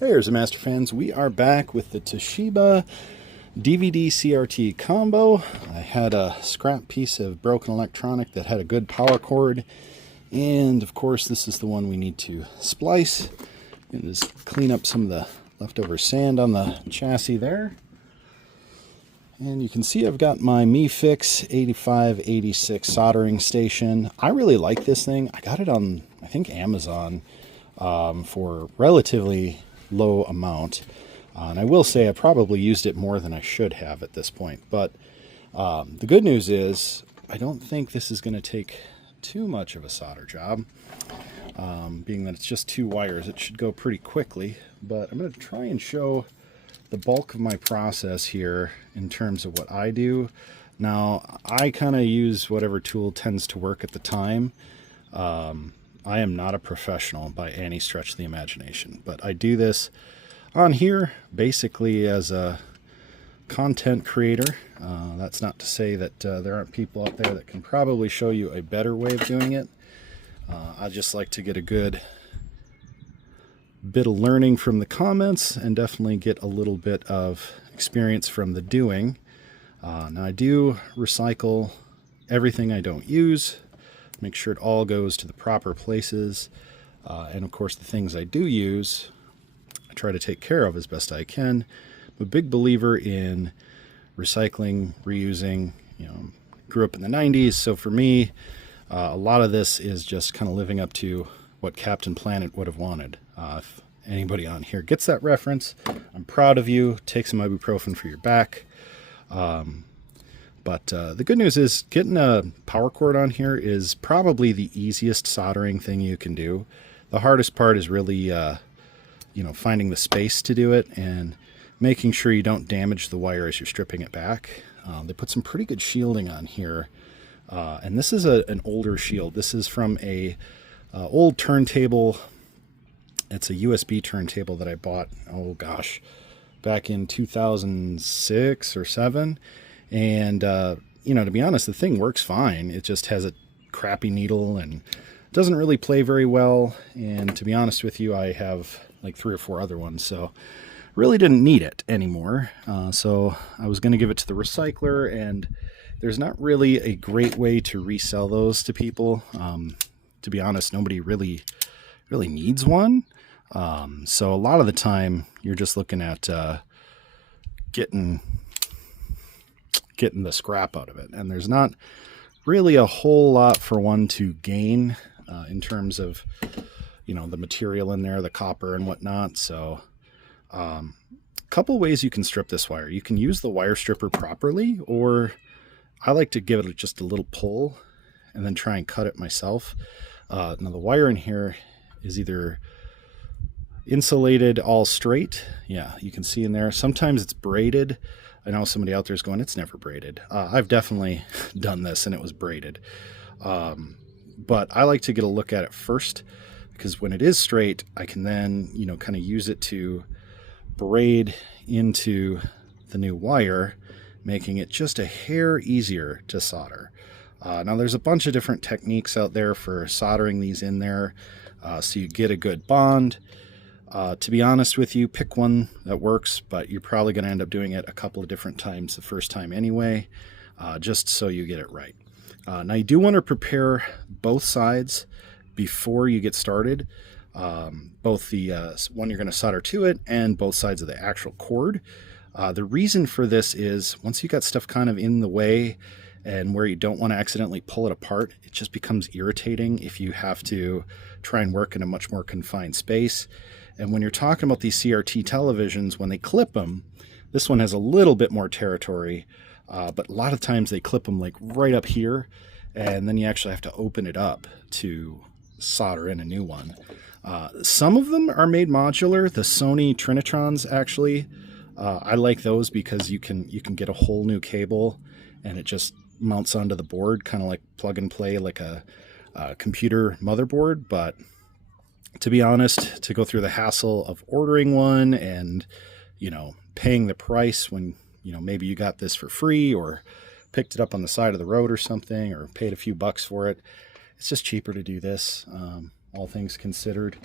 There's the Master Fans. We are back with the Toshiba DVD CRT combo. I had a scrap piece of broken electronic that had a good power cord, and of course this is the one we need to splice and just clean up some of the leftover sand on the chassis there. And you can see I've got my MeFix 8586 soldering station. I really like this thing. I got it on, I think, Amazon for relatively low amount. And I will say I probably used it more than I should have at this point. But the good news is I don't think this is going to take too much of a solder job. Being that it's just 2 wires, it should go pretty quickly. But I'm going to try and show the bulk of my process here in terms of what I do. Now, I kind of use whatever tool tends to work at the time. I am not a professional by any stretch of the imagination, but I do this on here basically as a content creator. That's not to say that there aren't people out there that can probably show you a better way of doing it. I just like to get a good bit of learning from the comments and definitely get a little bit of experience from the doing. Now I do recycle everything I don't use, make sure it all goes to the proper places, and of course the things I do use I try to take care of as best I can. I'm a big believer in recycling, reusing. You know, grew up in the 90s, so for me a lot of this is just kind of living up to what Captain Planet would have wanted. If anybody on here gets that reference, I'm proud of you. Take some ibuprofen for your back. But the good news is getting a power cord on here is probably the easiest soldering thing you can do. The hardest part is really, you know, finding the space to do it and making sure you don't damage the wire as you're stripping it back. They put some pretty good shielding on here. And this is an older shield. This is from a old turntable. It's a USB turntable that I bought, oh gosh, back in 2006 or 7. And, you know, to be honest, the thing works fine. It just has a crappy needle and doesn't really play very well. And to be honest with you, I have like 3 or 4 other ones, so really didn't need it anymore. So I was going to give it to the recycler, and there's not really a great way to resell those to people. To be honest, nobody really needs one. So a lot of the time you're just looking at getting the scrap out of it, and there's not really a whole lot for one to gain in terms of, you know, the material in there, the copper and whatnot. So a couple ways you can strip this wire. You can use the wire stripper properly, or I like to give it just a little pull and then try and cut it myself. Now the wire in here is either insulated all straight. Yeah, you can see in there. Sometimes it's braided. I know somebody out there is going, it's never braided. I've definitely done this and it was braided. But I like to get a look at it first, because when it is straight, I can then, you know, kind of use it to braid into the new wire, making it just a hair easier to solder. Now there's a bunch of different techniques out there for soldering these in there, so you get a good bond. To be honest with you, pick one that works, but you're probably going to end up doing it a couple of different times the first time anyway, just so you get it right. Now you do want to prepare both sides before you get started, both the one you're going to solder to it and both sides of the actual cord. The reason for this is once you got stuff kind of in the way and where you don't want to accidentally pull it apart, it just becomes irritating if you have to try and work in a much more confined space. And when you're talking about these CRT televisions, when they clip them, this one has a little bit more territory, but a lot of times they clip them like right up here, and then you actually have to open it up to solder in a new one. Some of them are made modular. The Sony Trinitrons, actually, I like those because you can get a whole new cable and it just mounts onto the board, kind of like plug and play, like a computer motherboard. But to be honest, to go through the hassle of ordering one and, you know, paying the price when, you know, maybe you got this for free or picked it up on the side of the road or something, or paid a few bucks for it, it's just cheaper to do this, all things considered.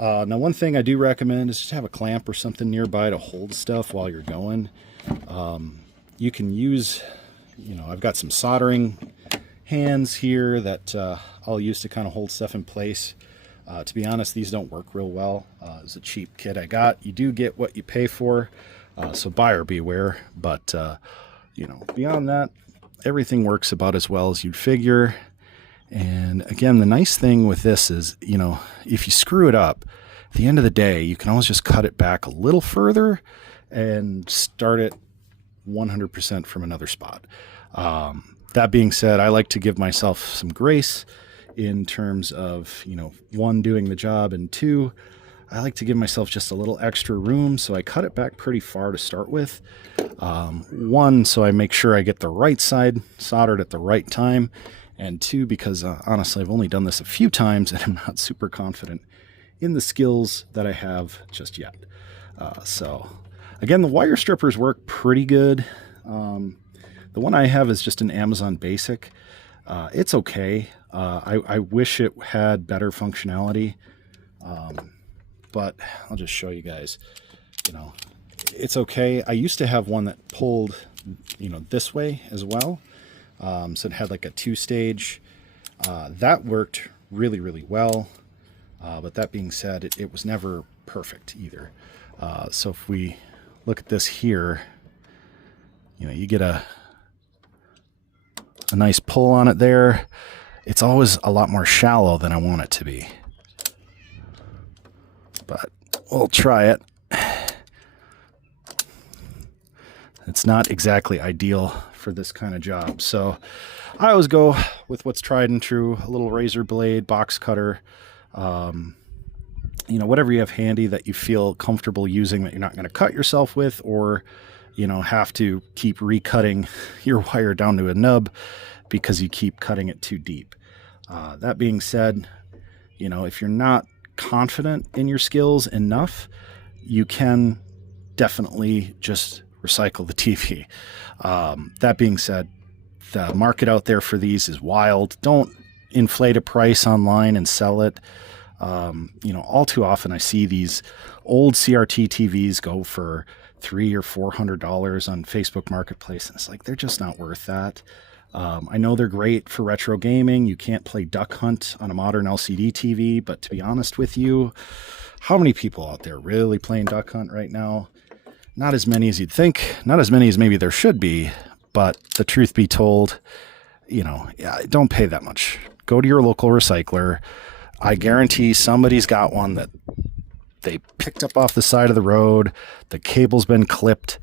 Now, one thing I do recommend is just have a clamp or something nearby to hold stuff while you're going. You can use, I've got some soldering hands here that I'll use to kind of hold stuff in place. To be honest, these don't work real well. It's a cheap kit I got. You do get what you pay for, so buyer beware. But, beyond that, everything works about as well as you'd figure. And again, the nice thing with this is, if you screw it up, at the end of the day, you can always just cut it back a little further and start it 100% from another spot. That being said, I like to give myself some grace in terms of, one, doing the job, and two, I like to give myself just a little extra room, so I cut it back pretty far to start with. One, so I make sure I get the right side soldered at the right time, and two, because honestly, I've only done this a few times and I'm not super confident in the skills that I have just yet. So again, the wire strippers work pretty good. The one I have is just an Amazon Basic. It's okay. I wish it had better functionality, but I'll just show you guys. It's okay. I used to have one that pulled, this way as well. So it had like a 2-stage. That worked really, really well. But that being said, it was never perfect either. So if we look at this here, you get a nice pull on it there. It's always a lot more shallow than I want it to be. But we'll try it. It's not exactly ideal for this kind of job. So I always go with what's tried and true, a little razor blade, box cutter, whatever you have handy that you feel comfortable using that you're not going to cut yourself with, or, have to keep recutting your wire down to a nub because you keep cutting it too deep. That being said, if you're not confident in your skills enough, you can definitely just recycle the TV. That being said, the market out there for these is wild. Don't inflate a price online and sell it. All too often I see these old CRT TVs go for $300 or $400 on Facebook Marketplace, and it's like, they're just not worth that. I know they're great for retro gaming. You can't play Duck Hunt on a modern LCD TV, but to be honest with you, how many people out there really playing Duck Hunt right now? Not as many as you'd think, not as many as maybe there should be, but the truth be told, don't pay that much. Go to your local recycler. I guarantee somebody's got one that they picked up off the side of the road. The cable's been clipped.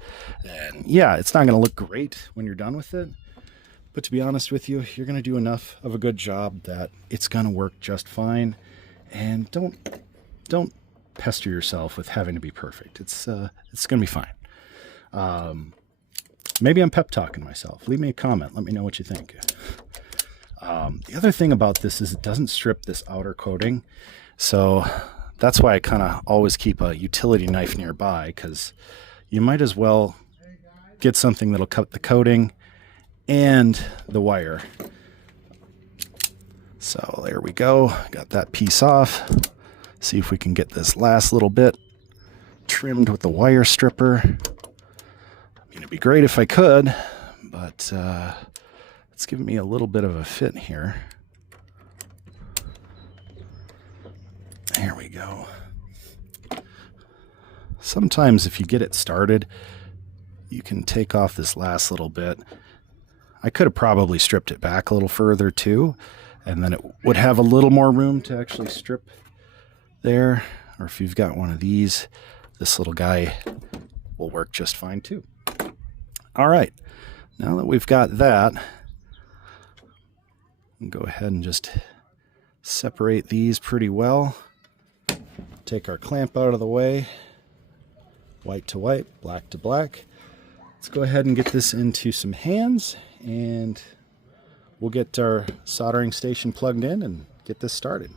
And yeah, it's not going to look great when you're done with it. But to be honest with you, you're going to do enough of a good job that it's going to work just fine. And don't pester yourself with having to be perfect. It's going to be fine. Maybe I'm pep talking myself. Leave me a comment. Let me know what you think. The other thing about this is it doesn't strip this outer coating. So that's why I kind of always keep a utility knife nearby, because you might as well get something that'll cut the coating and the wire. So there we go. Got that piece off. See if we can get this last little bit trimmed with the wire stripper. It'd be great if I could, but it's giving me a little bit of a fit here. There we go. Sometimes if you get it started, you can take off this last little bit. I could have probably stripped it back a little further too, and then it would have a little more room to actually strip there. Or if you've got one of these, this little guy will work just fine too. All right, now that we've got that, we'll go ahead and just separate these pretty well. Take our clamp out of the way. White to white, black to black. Let's go ahead and get this into some hands, and we'll get our soldering station plugged in and get this started.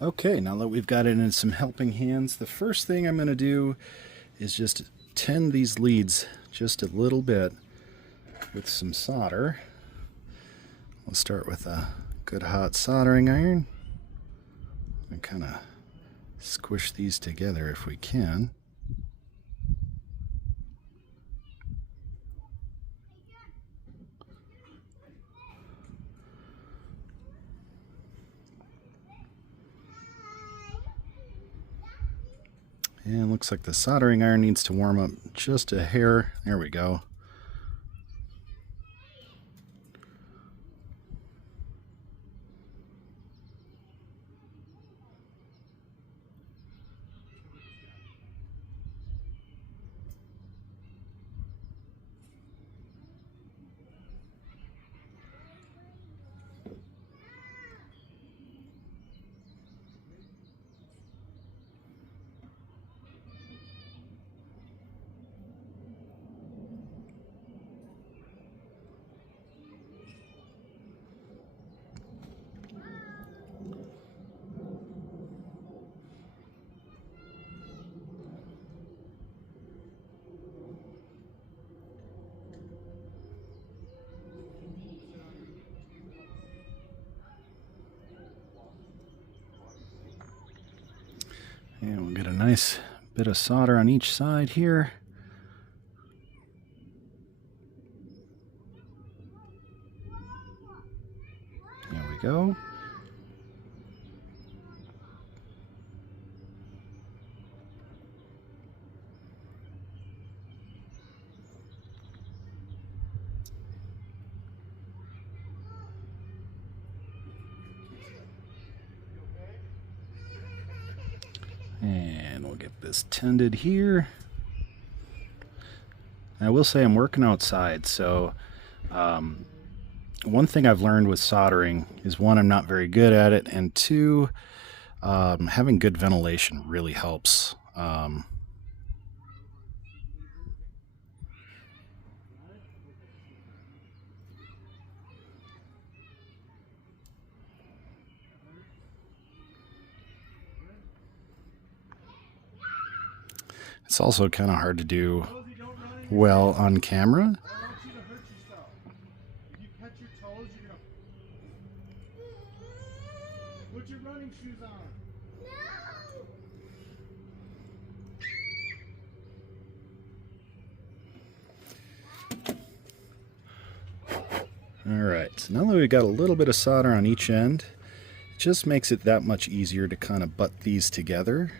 Okay, now that we've got it in some helping hands, the first thing I'm going to do is just tin these leads just a little bit with some solder. We'll start with a good hot soldering iron. And kind of squish these together if we can. And looks like the soldering iron needs to warm up just a hair. There we go. And we'll get a nice bit of solder on each side here. There we go. And we'll get this tended here. I will say I'm working outside, so one thing I've learned with soldering is, one, I'm not very good at it, and two, having good ventilation really helps. It's also kind of hard to do well on camera. Put your running shoes on. Alright, so now that we've got a little bit of solder on each end, it just makes it that much easier to kind of butt these together.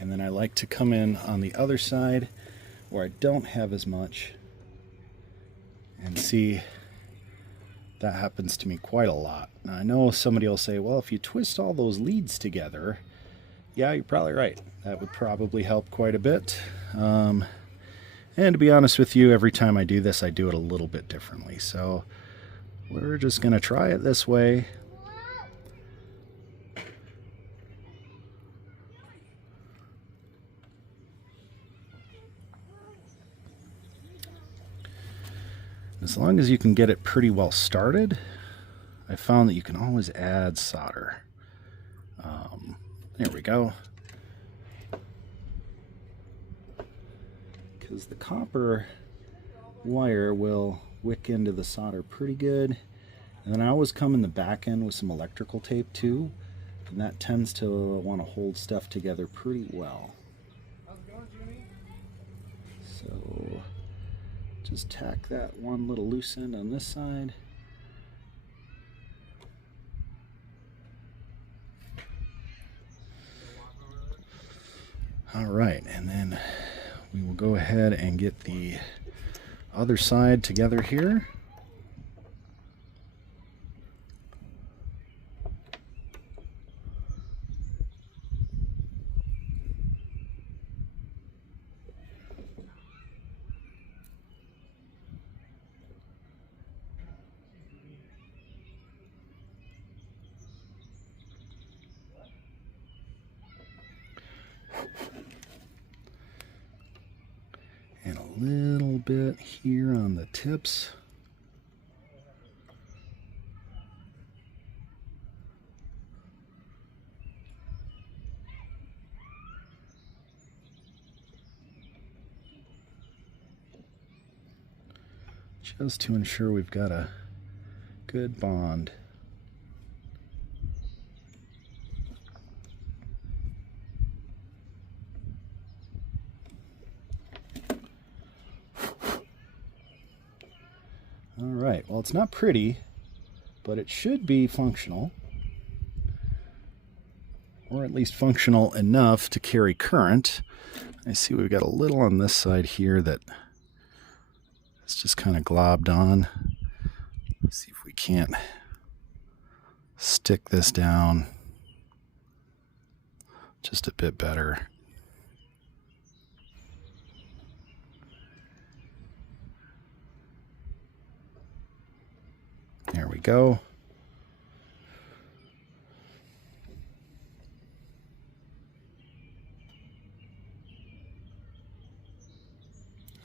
And then I like to come in on the other side where I don't have as much, and see, that happens to me quite a lot. Now, I know somebody will say, well, if you twist all those leads together, yeah, you're probably right. That would probably help quite a bit. And to be honest with you, every time I do this, I do it a little bit differently. So we're just going to try it this way. As long as you can get it pretty well started, I found that you can always add solder. There we go. Because the copper wire will wick into the solder pretty good. And then I always come in the back end with some electrical tape too, and that tends to want to hold stuff together pretty well. So just tack that one little loose end on this side. All right, and then we will go ahead and get the other side together here. little bit here on the tips. Just to ensure we've got a good bond. All right, well, it's not pretty, but it should be functional, or at least functional enough to carry current. I see we've got a little on this side here that it's just kind of globbed on. Let's see if we can't stick this down just a bit better. There we go.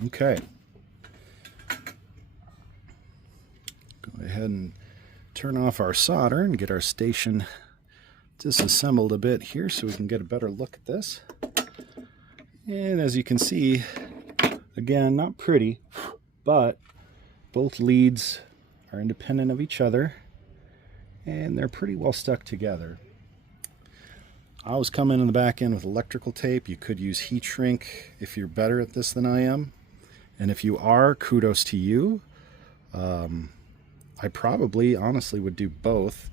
Okay. Go ahead and turn off our solder and get our station disassembled a bit here so we can get a better look at this. And as you can see, again, not pretty, but both leads are independent of each other and they're pretty well stuck together. I always come in the back end with electrical tape. You could use heat shrink if you're better at this than I am. And if you are, kudos to you. I probably honestly would do both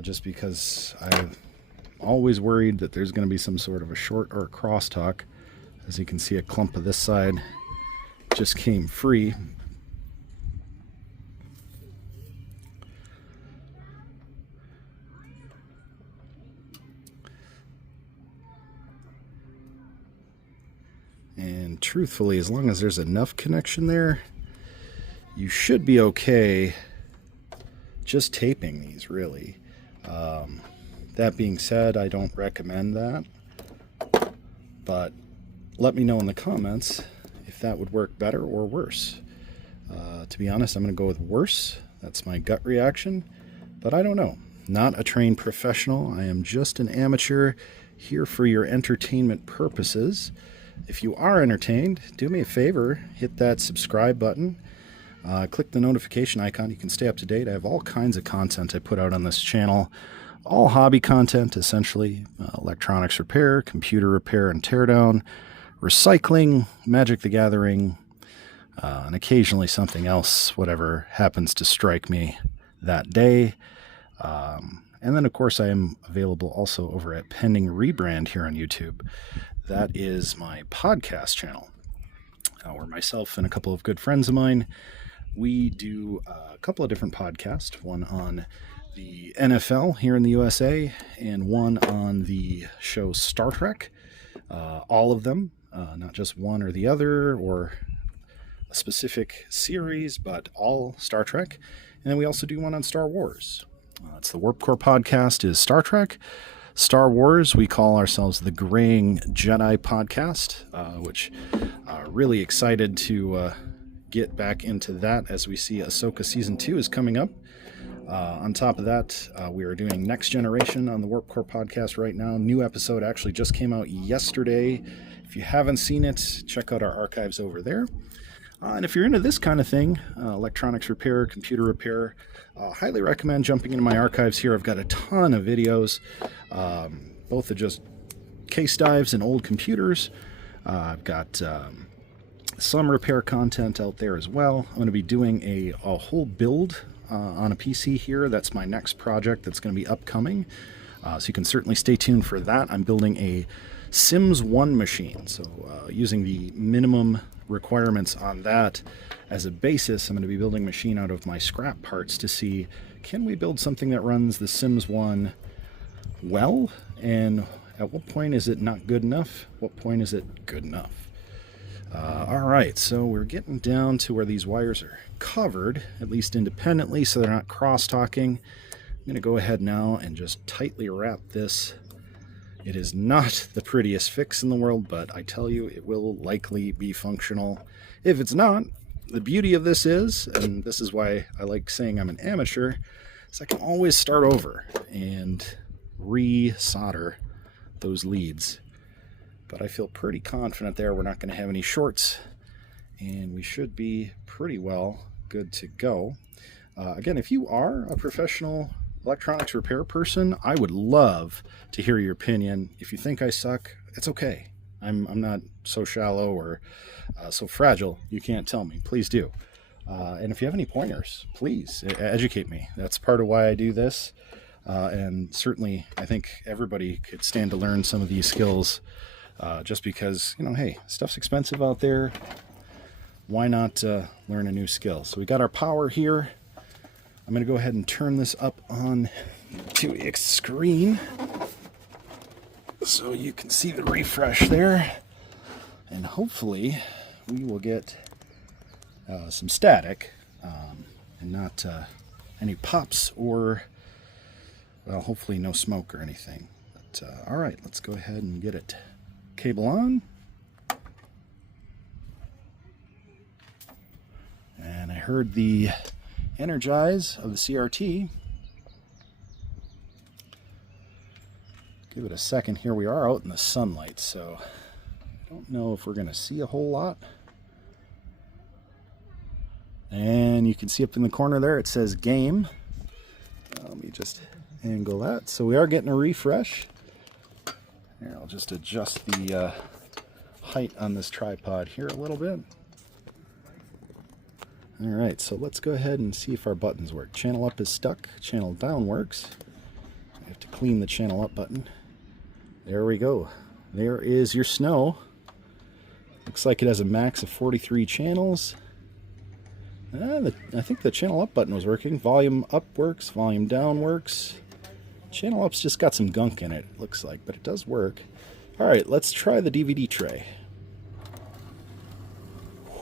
just because I'm always worried that there's going to be some sort of a short or a crosstalk. As you can see, a clump of this side just came free. And truthfully, as long as there's enough connection there, you should be okay just taping these, really. That being said, I don't recommend that, but let me know in the comments if that would work better or worse. To be honest, I'm going to go with worse. That's my gut reaction, but I don't know. Not a trained professional. I am just an amateur here for your entertainment purposes. If you are entertained, do me a favor, hit that subscribe button. Click the notification icon. You can stay up to date. I have all kinds of content I put out on this channel. All hobby content, essentially. Electronics repair, computer repair and teardown, recycling, Magic the Gathering, and occasionally something else, whatever happens to strike me that day. And then, of course, I am available also over at Pending Rebrand here on YouTube. That is my podcast channel, where myself and a couple of good friends of mine, we do a couple of different podcasts, one on the NFL here in the USA and one on the show Star Trek. All of them, not just one or the other or a specific series, but all Star Trek. And then we also do one on Star Wars. It's the Warp Core podcast is Star Trek. Star Wars, we call ourselves the Graying Jedi podcast, which really excited to get back into that as we see Ahsoka Season 2 is coming up. On top of that, we are doing Next Generation on the Warp Core podcast right now. New episode actually just came out yesterday. If you haven't seen it, check out our archives over there. And if you're into this kind of thing, electronics repair, computer repair, highly recommend jumping into my archives here. I've got a ton of videos, both of just case dives and old computers. I've got some repair content out there as well. I'm going to be doing a whole build on a PC here. That's my next project that's going to be upcoming. So you can certainly stay tuned for that. I'm building a Sims 1 machine. So using the minimum requirements on that as a basis, I'm going to be building a machine out of my scrap parts to see, can we build something that runs the Sims 1 well, and at what point is it not good enough? What point is it good enough? All right, so we're getting down to where these wires are covered, at least independently, so they're not cross-talking. I'm going to go ahead now and just tightly wrap this It is not the prettiest fix in the world, but I tell you, it will likely be functional. If it's not, the beauty of this is, and this is why I like saying I'm an amateur, is I can always start over and re-solder those leads. But I feel pretty confident there we're not going to have any shorts, and we should be pretty well good to go. Again, if you are a professional electronics repair person, I would love to hear your opinion. If you think I suck, it's okay. I'm not so shallow or so fragile you can't tell me. Please do. And if you have any pointers, please educate me. That's part of why I do this. And certainly I think everybody could stand to learn some of these skills, just because, you know, hey, stuff's expensive out there. Why not learn a new skill? So we got our power here. I'm going to go ahead and turn this up on to its screen so you can see the refresh there. And hopefully we will get some static and not any pops or, well, hopefully no smoke or anything. But all right, let's go ahead and get it. Cable on. And I heard the energize of the CRT. Give it a second here. We are out in the sunlight, so I don't know if we're going to see a whole lot. And you can see up in the corner there it says game. Let me just angle that. So we are getting a refresh. Here, I'll just adjust the height on this tripod here a little bit. Alright, so let's go ahead and see if our buttons work. Channel up is stuck, channel down works. I have to clean the channel up button. There we go. There is your snow. Looks like it has a max of 43 channels. I think the channel up button was working. Volume up works, volume down works. Channel up's just got some gunk in it, looks like, but it does work. Alright, let's try the DVD tray.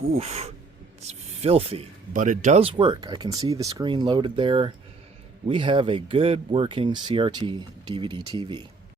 Oof. It's filthy, but it does work. I can see the screen loaded there. We have a good working CRT DVD TV.